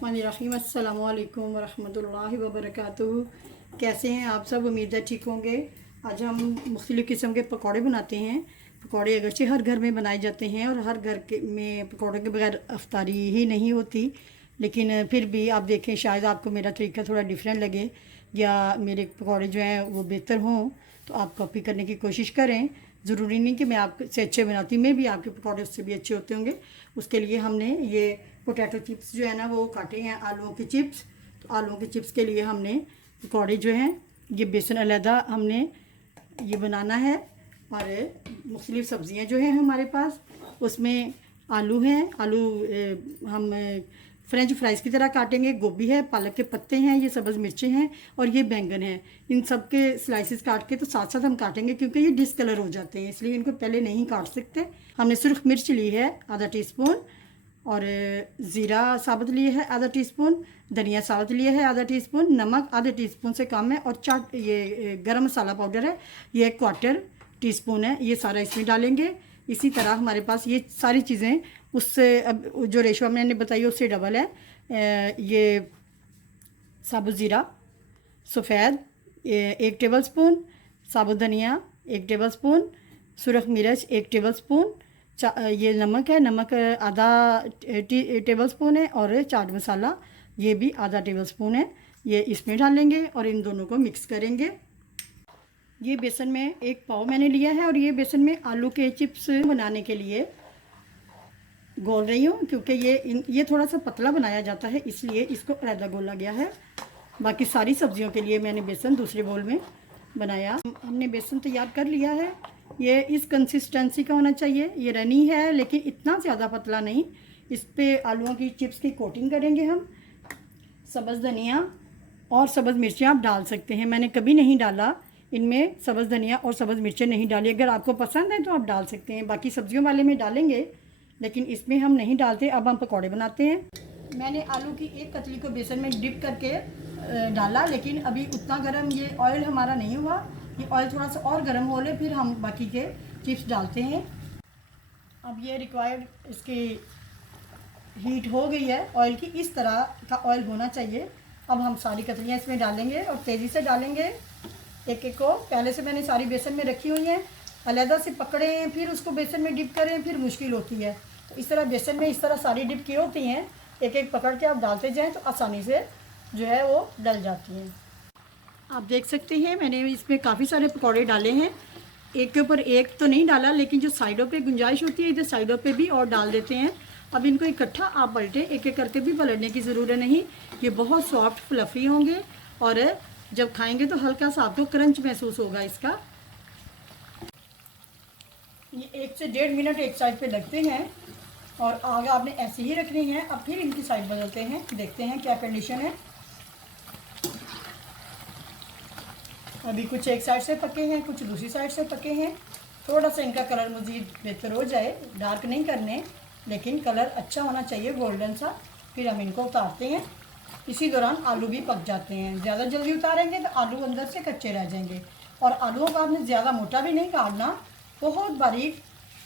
बिस्मिल्लाहिर्रहमानिर्रहीम। अस्सलामु अलैकुम वरहमतुल्लाहि वबरकातुहू। कैसे हैं आप सब? उम्मीद है ठीक होंगे। आज हम मुख्तलिफ़ किस्म के पकौड़े बनाते हैं। पकौड़े अगरचे हर घर में बनाए जाते हैं और हर घर के में पकौड़ों के बगैर अफ्तारी ही नहीं होती, लेकिन फिर भी आप देखें शायद आपको मेरा तरीका थोड़ा डिफरेंट लगे या मेरे पकौड़े जो हैं वो बेहतर हों, तो आप कॉपी करने की कोशिश करें। ज़रूरी नहीं कि मैं आपसे अच्छे बनाती, मैं भी आपके पकौड़े उससे भी अच्छे होते होंगे। उसके लिए हमने ये पोटैटो चिप्स जो है ना वो काटे हैं, आलूओं के चिप्स। तो आलूओं के चिप्स के लिए हमने पकौड़े जो हैं ये बेसन अलहदा हमने ये बनाना है। और मुख्तलिफ़ सब्ज़ियाँ जो हैं हमारे पास, उसमें आलू हैं, आलू हम फ्रेंच फ्राइज़ की तरह काटेंगे, गोभी है, पालक के पत्ते हैं, ये सब्ज़ मिर्चें हैं और ये बैंगन है। इन सब के स्लाइसेस काट के तो साथ साथ हम काटेंगे क्योंकि ये डिसकलर हो जाते हैं, इसलिए इनको पहले नहीं काट सकते। हमने सुर्ख मिर्च ली है आधा टीस्पून, और ज़ीरा साबुत लिए है आधा टीस्पून, धनिया साबुत लिए है आधा टीस्पून, नमक आधे टीस्पून से कम है, और चाट ये गरम मसाला पाउडर है ये 1/4 टीस्पून है, ये सारा इसमें डालेंगे। इसी तरह हमारे पास ये सारी चीज़ें उससे अब जो रेशो मैंने बताई उससे डबल है। ये साबुत ज़ीरा सफ़ेद 1 टेबल स्पून, साबुत धनिया 1 टेबल स्पून, सुरख मिर्च 1 टेबल स्पून, ये नमक है, नमक आधा टेबल स्पून है, और चाट मसाला ये भी आधा टेबल स्पून है, ये इसमें डालेंगे और इन दोनों को मिक्स करेंगे। ये बेसन में 1 पाव मैंने लिया है और ये बेसन में आलू के चिप्स बनाने के लिए घोल रही हूँ, क्योंकि ये थोड़ा सा पतला बनाया जाता है, इसलिए इसको अलग घोला गया है। बाकी सारी सब्जियों के लिए मैंने बेसन दूसरे बोल में बनाया। हमने बेसन तैयार कर लिया है। ये इस कंसिस्टेंसी का होना चाहिए, ये रनी है लेकिन इतना ज़्यादा पतला नहीं। इस पे आलूओं की चिप्स की कोटिंग करेंगे हम। सब्ज़ धनिया और सब्ज़ मिर्चें आप डाल सकते हैं, मैंने कभी नहीं डाला इनमें सब्ज़ धनिया और सब्ज़ मिर्चें नहीं डाली। अगर आपको पसंद है तो आप डाल सकते हैं, बाकी सब्जियों वाले में डालेंगे लेकिन इसमें हम नहीं डालते। अब हम पकौड़े बनाते हैं। मैंने आलू की एक कतली को बेसन में डिप करके डाला, लेकिन अभी उतना गर्म ये ऑयल हमारा नहीं हुआ। ये ऑयल थोड़ा सा और गर्म हो ले फिर हम बाकी के चिप्स डालते हैं। अब ये रिक्वायर्ड इसकी हीट हो गई है ऑयल की, इस तरह का ऑयल होना चाहिए। अब हम सारी कतलियाँ इसमें डालेंगे और तेज़ी से डालेंगे एक एक को। पहले से मैंने सारी बेसन में रखी हुई हैं, अलहदा से पकड़ें फिर उसको बेसन में डिप करें फिर मुश्किल होती है। तो इस तरह बेसन में इस तरह सारी डिप की होती हैं, एक एक पकड़ के आप डालते जाएं तो आसानी से जो है वो डल जाती हैं। आप देख सकते हैं मैंने इसमें काफ़ी सारे पकौड़े डाले हैं, एक के ऊपर एक तो नहीं डाला, लेकिन जो साइडों पे गुंजाइश होती है इधर साइडों पे भी और डाल देते हैं। अब इनको इकट्ठा आप पलटें, एक एक करके भी पलटने की ज़रूरत नहीं। ये बहुत सॉफ्ट फ्लफ़ी होंगे और जब खाएंगे तो हल्का सा आपको क्रंच महसूस होगा इसका। ये 1 से 1.5 मिनट एक साइड पे लगते हैं और आगे आपने ऐसे ही रखनी है। अब फिर इनकी साइड बदलते हैं, देखते हैं क्या कंडीशन है। अभी कुछ एक साइड से पके हैं, कुछ दूसरी साइड से पके हैं। थोड़ा सा इनका कलर मज़ीद बेहतर हो जाए, डार्क नहीं करने, लेकिन कलर अच्छा होना चाहिए गोल्डन सा। फिर हम इनको उतारते हैं। इसी दौरान आलू भी पक जाते हैं। ज़्यादा जल्दी उतारेंगे तो आलू अंदर से कच्चे रह जाएंगे। और आलूओं को आपने ज़्यादा मोटा भी नहीं काटना, बहुत बारीक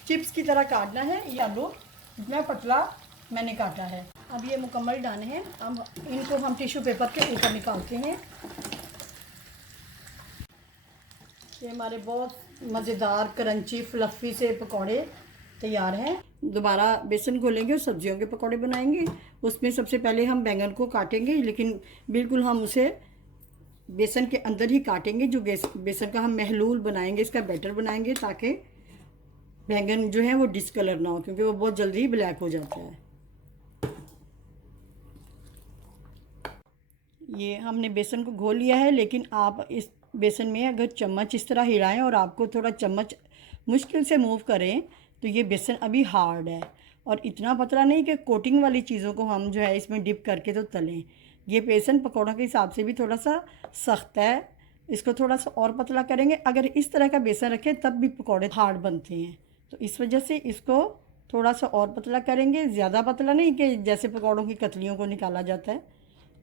चिप्स की तरह काटना है। ये आलू इतना पतला मैंने काटा है। अब ये मुकम्मल डन है। अब इनको हम टिश्यू पेपर के ऊपर निकालते हैं। ये हमारे बहुत मज़ेदार क्रंची फ्लफ़ी से पकौड़े तैयार हैं। दोबारा बेसन घोलेंगे और सब्जियों के पकौड़े बनाएंगे। उसमें सबसे पहले हम बैंगन को काटेंगे, लेकिन बिल्कुल हम उसे बेसन के अंदर ही काटेंगे। जो बेसन का हम महलूल बनाएंगे, इसका बैटर बनाएंगे, ताकि बैंगन जो है वो डिसकलर ना हो, क्योंकि वो बहुत जल्दी ब्लैक हो जाता है। ये हमने बेसन को घोल लिया है, लेकिन आप इस बेसन में अगर चम्मच इस तरह हिलाएं और आपको थोड़ा चम्मच मुश्किल से मूव करें तो ये बेसन अभी हार्ड है और इतना पतला नहीं कि कोटिंग वाली चीज़ों को हम जो है इसमें डिप करके तो तलें। ये बेसन पकौड़ों के हिसाब से भी थोड़ा सा सख्त है, इसको थोड़ा सा और पतला करेंगे। अगर इस तरह का बेसन रखें तब भी पकौड़े हार्ड बनते हैं, तो इस वजह से इसको थोड़ा सा और पतला करेंगे। ज़्यादा पतला नहीं कि जैसे पकौड़ों की कतलियों को निकाला जाता है,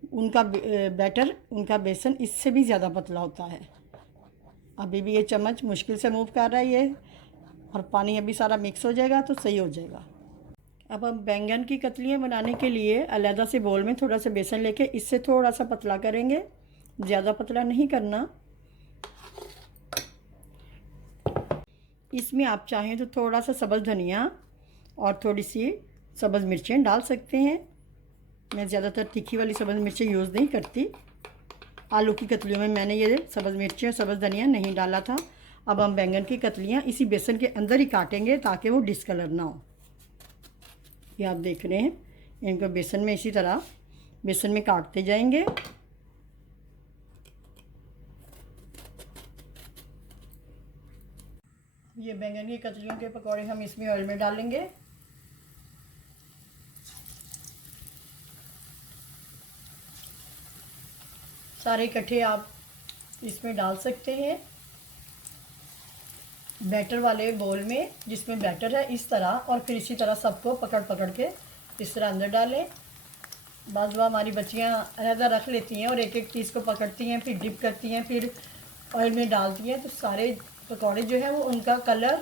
उनका बैटर, उनका बेसन इससे भी ज़्यादा पतला होता है। अभी भी ये चम्मच मुश्किल से मूव कर रहा है ये, और पानी अभी सारा मिक्स हो जाएगा तो सही हो जाएगा। अब हम बैंगन की कतलियाँ बनाने के लिए अलहदा से बोल में थोड़ा सा बेसन लेके इससे थोड़ा सा पतला करेंगे, ज़्यादा पतला नहीं करना। इसमें आप चाहें तो थोड़ा सा सब्ज़ धनिया और थोड़ी सी सब्ज़ मिर्चें डाल सकते हैं। मैं ज़्यादातर तीखी वाली सब्ज़ मिर्चें यूज़ नहीं करती। आलू की कतलियों में मैंने ये सब्ज़ मिर्चें और सब्ज़ धनिया नहीं डाला था। अब हम बैंगन की कतलियाँ इसी बेसन के अंदर ही काटेंगे ताकि वो डिस्कलर ना हो। ये आप देख रहे हैं, इनको बेसन में इसी तरह बेसन में काटते जाएंगे। ये बैंगन की कतलियों के पकौड़े हम इसमें ऑयल में डालेंगे। सारे इकट्ठे आप इसमें डाल सकते हैं बैटर वाले बोल में, जिसमें बैटर है इस तरह, और फिर इसी तरह सबको पकड़ पकड़ के इस तरह अंदर डालें। बाज़ हमारी बच्चियाँ अलहदा रख लेती हैं और एक एक पीस को पकड़ती हैं, फिर डिप करती हैं, फिर ऑयल में डालती हैं, तो सारे पकौड़े जो है वो उनका कलर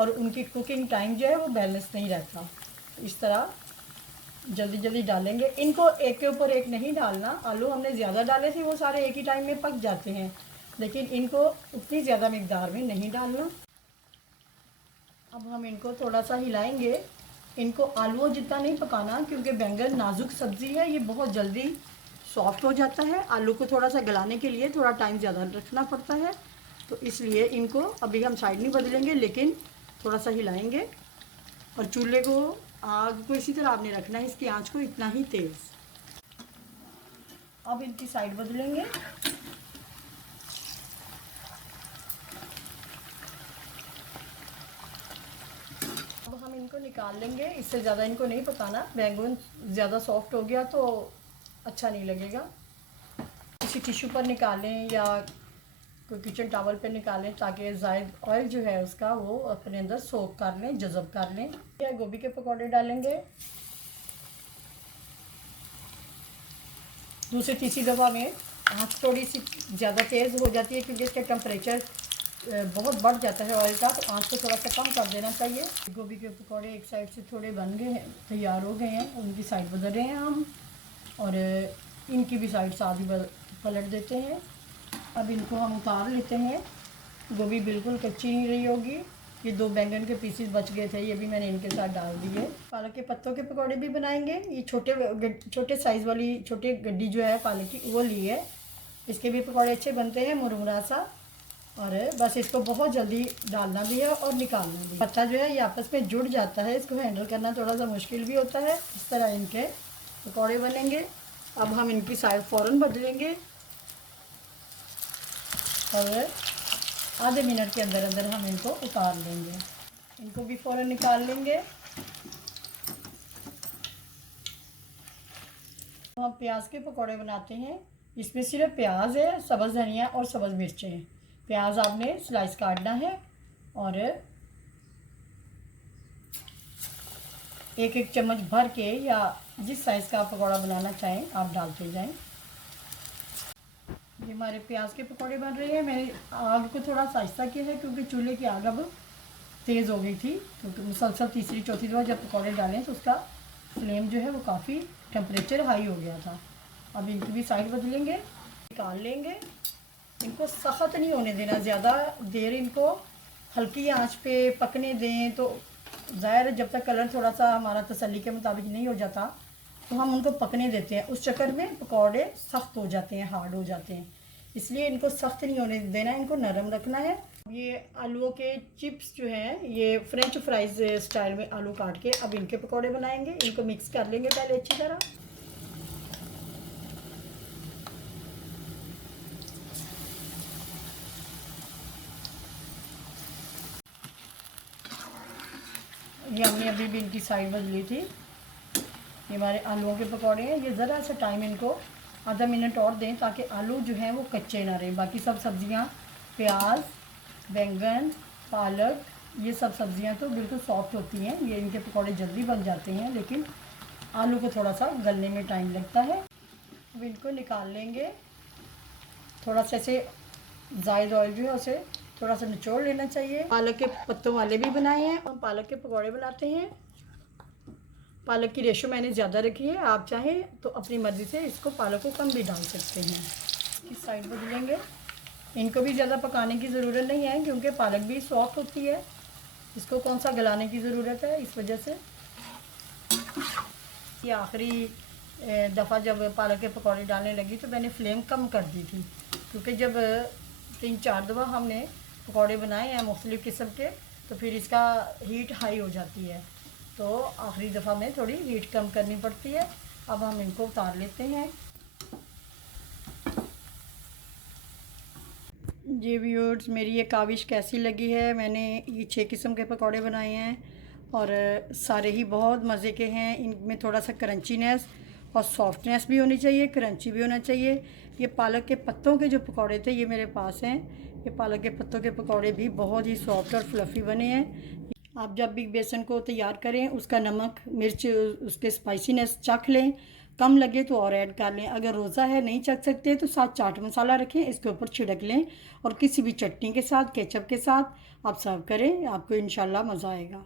और उनकी कुकिंग टाइम जो है वो बैलेंस नहीं रहता। इस तरह जल्दी जल्दी डालेंगे। इनको एक के ऊपर एक नहीं डालना। आलू हमने ज़्यादा डाले थे, वो सारे एक ही टाइम में पक जाते हैं, लेकिन इनको उतनी ज़्यादा मिकदार में नहीं डालना। अब हम इनको थोड़ा सा हिलाएंगे। इनको आलूओं जितना नहीं पकाना, क्योंकि बैंगन नाजुक सब्ज़ी है, ये बहुत जल्दी सॉफ्ट हो जाता है। आलू को थोड़ा सा गलाने के लिए थोड़ा टाइम ज़्यादा रखना पड़ता है, तो इसलिए इनको अभी हम साइड नहीं बदलेंगे, लेकिन थोड़ा सा हिलाएंगे। और चूल्हे को, आग को इसी तरह आपने रखना है, इसकी आंच को इतना ही तेज़। अब इनकी साइड बदलेंगे। अब हम इनको निकाल लेंगे। इससे ज़्यादा इनको नहीं पकाना, बैंगन ज़्यादा सॉफ्ट हो गया तो अच्छा नहीं लगेगा। किसी टिश्यू पर निकालें या कोई किचन टॉवल पे निकालें, ताकि ज़ायद ऑयल जो है उसका वो अपने अंदर सोख कर लें, जज़ब कर लें। या गोभी के पकौड़े डालेंगे। दूसरी तीसरी दफ़ा में आँच थोड़ी सी ज़्यादा तेज़ हो जाती है, क्योंकि इसका टेम्परेचर बहुत बढ़ जाता है ऑयल का, तो आँच को थोड़ा सा कम कर देना चाहिए। गोभी के पकौड़े एक साइड से थोड़े बन गए हैं, तैयार हो गए हैं, उनकी साइड बदल रहे हैं हम, और इनकी भी साइड साथ ही पलट देते हैं। अब इनको हम उतार लेते हैं। गोभी बिल्कुल कच्ची नहीं रही होगी। ये 2 बैंगन के पीसेस बच गए थे, ये भी मैंने इनके साथ डाल दिए। पालक के पत्तों के पकौड़े भी बनाएंगे। ये छोटे साइज़ वाली छोटी गड्डी जो है पालक की, वो ली है। इसके भी पकौड़े अच्छे बनते हैं, मुरमुरा सा। और बस इसको बहुत जल्दी डालना भी है और निकालना भी। पत्ता जो है ये आपस में जुड़ जाता है, इसको हैंडल करना थोड़ा सा मुश्किल भी होता है। इस तरह इनके पकौड़े बनेंगे। अब हम इनकी साइड फ़ौरन बदलेंगे और आधे मिनट के अंदर अंदर हम इनको उतार लेंगे। इनको भी फ़ौरन निकाल लेंगे। तो हम प्याज के पकौड़े बनाते हैं। इसमें सिर्फ प्याज है, सब्ज़ धनिया और सब्ज़ मिर्चें हैं। प्याज आपने स्लाइस काटना है और एक एक चम्मच भर के, या जिस साइज़ का आप पकौड़ा बनाना चाहें आप डालते जाएं। ये हमारे प्याज के पकौड़े बन रहे हैं। मैंने आग को थोड़ा आहिस्ता किया है, क्योंकि चूल्हे की आग अब तेज़ हो गई थी, क्योंकि मुसलसल तीसरी चौथी दफ़ा जब पकौड़े डालें तो उसका फ्लेम जो है वो काफ़ी टेम्परेचर हाई हो गया था। अब इनकी भी साइड बदलेंगे, निकाल लेंगे। इनको सख्त नहीं होने देना, ज़्यादा देर इनको हल्की आंच पे पकने दें तो ज़ाहिर जब तक कलर थोड़ा सा हमारा तसल्ली के मुताबिक नहीं हो जाता तो हम उनको पकने देते हैं। उस चक्कर में पकौड़े सख्त हो जाते हैं, हार्ड हो जाते हैं। इसलिए इनको सख्त नहीं होने देना, इनको नरम रखना है। ये आलूओं के चिप्स जो हैं, ये फ्रेंच फ्राइज़ स्टाइल में आलू काट के अब इनके पकौड़े बनाएंगे। इनको मिक्स कर लेंगे पहले अच्छी तरह। ये हमने अभी भी इनकी साइड बदली थी। ये हमारे आलूओं के पकौड़े हैं। ये ज़रा सा टाइम इनको आधा मिनट और दें, ताकि आलू जो हैं वो कच्चे ना रहें। बाकी सब सब्ज़ियाँ, प्याज, बैंगन, पालक, ये सब सब्ज़ियाँ तो बिल्कुल सॉफ्ट होती हैं। ये इनके पकौड़े जल्दी बन जाते हैं, लेकिन आलू को थोड़ा सा गलने में टाइम लगता है। अब इनको निकाल लेंगे। थोड़ा सा ऐसे ज़ायद ऑयल जो है उसे थोड़ा सा निचोड़ लेना चाहिए। पालक के पत्तों वाले भी बनाए हैं। हम पालक के पकौड़े बनाते हैं। पालक की रेशो मैंने ज़्यादा रखी है, आप चाहें तो अपनी मर्ज़ी से इसको पालक को कम भी डाल सकते हैं। इस साइड बदलेंगे। इनको भी ज़्यादा पकाने की ज़रूरत नहीं है क्योंकि पालक भी सॉफ्ट होती है, इसको कौन सा गलाने की ज़रूरत है, इस वजह से। ये आखिरी दफ़ा जब पालक के पकौड़े डालने लगी तो मैंने फ्लेम कम कर दी थी, क्योंकि जब 3-4 दफ़ा हमने पकौड़े बनाए हैं मुख्तलिफ़ किस्म के तो फिर इसका हीट हाई हो जाती है, तो आखिरी दफ़ा में थोड़ी हीट कम करनी पड़ती है। अब हम इनको उतार लेते हैं। जी व्यूअर्स, मेरी ये काविश कैसी लगी है। मैंने ये 6 किस्म के पकौड़े बनाए हैं और सारे ही बहुत मज़े के हैं। इनमें थोड़ा सा क्रंचीनेस और सॉफ्टनेस भी होनी चाहिए, क्रंची भी होना चाहिए। ये पालक के पत्तों के जो पकौड़े थे ये मेरे पास हैं। ये पालक के पत्तों के पकौड़े भी बहुत ही सॉफ्ट और फ्लफ़ी बने हैं। आप जब भी बेसन को तैयार करें उसका नमक मिर्च उसके स्पाइसीनेस चख लें, कम लगे तो और ऐड कर लें। अगर रोज़ा है नहीं चख सकते तो साथ चाट मसाला रखें, इसके ऊपर छिड़क लें और किसी भी चटनी के साथ, केचप के साथ आप सर्व करें, आपको इंशाल्लाह मज़ा आएगा।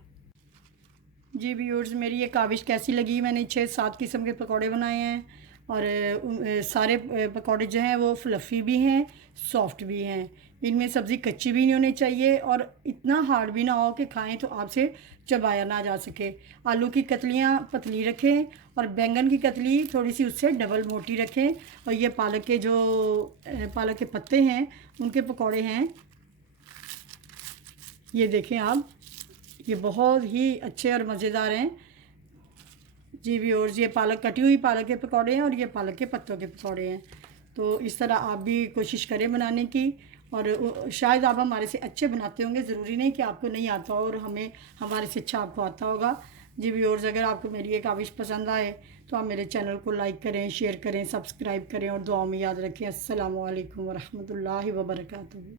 जी व्यूअर्स, मेरी ये काविश कैसी लगी। मैंने 6-7 किस्म के पकौड़े बनाए हैं और सारे पकौड़े जो हैं वो फ्लफ़ी भी हैं, सॉफ्ट भी हैं। इनमें सब्ज़ी कच्ची भी नहीं होनी चाहिए और इतना हार्ड भी ना हो कि खाएं तो आपसे चबाया ना जा सके। आलू की कतलियाँ पतली रखें और बैंगन की कतली थोड़ी सी उससे डबल मोटी रखें। और ये पालक के जो पालक के पत्ते हैं उनके पकौड़े हैं, ये देखें आप, ये बहुत ही अच्छे और मज़ेदार हैं। जी व्यूअर्स, ये पालक कटी हुई पालक के पकौड़े हैं और ये पालक के पत्तों के पकौड़े हैं। तो इस तरह आप भी कोशिश करें बनाने की और शायद आप हमारे से अच्छे बनाते होंगे, ज़रूरी नहीं कि आपको नहीं आता हो और हमें हमारे से अच्छा आपको आता होगा। जी व्यूअर्स, अगर आपको मेरी ये काविश पसंद आए तो आप मेरे चैनल को लाइक करें, शेयर करें, सब्सक्राइब करें और दुआ में याद रखें। अस्सलामु अलैकुम वरहमतुल्लाहि वबरकातुहू।